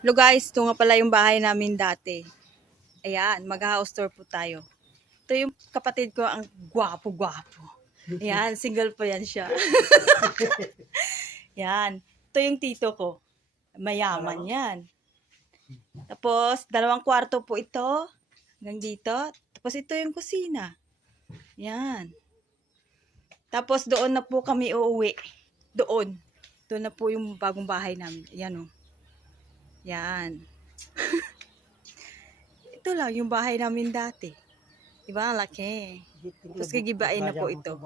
Hello guys, ito nga pala yung bahay namin dati. Ayan, mag-house tour po tayo. Ito yung kapatid ko, ang gwapo-gwapo. Ayan, single po yan siya. Yan, ito yung tito ko. Mayaman yan. Tapos, 2 kwarto po ito. Hanggang dito. Tapos ito yung kusina. Yan. Tapos doon na po kami uuwi. Doon. Doon na po yung bagong bahay namin. Ayan o. Yan. Ito lang yung bahay namin dati. Diba? Ang laki. Tapos gigibain na po ito.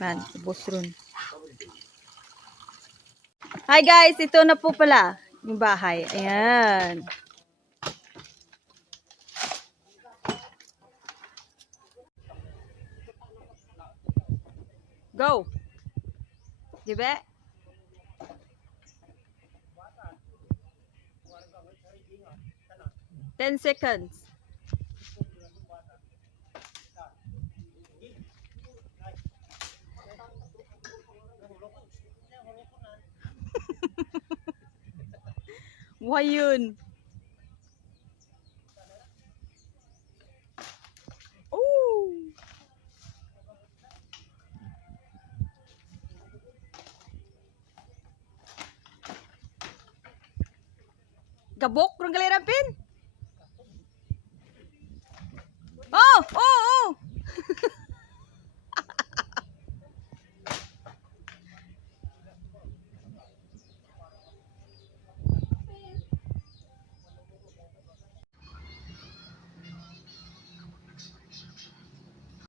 Man, ubos ron. Hi guys, ito na po pala yung bahay. Ayan. Go! Diba? Ten seconds. Why yun? Ooh. Gabok, kurang galerampin. Oh, oh, oh.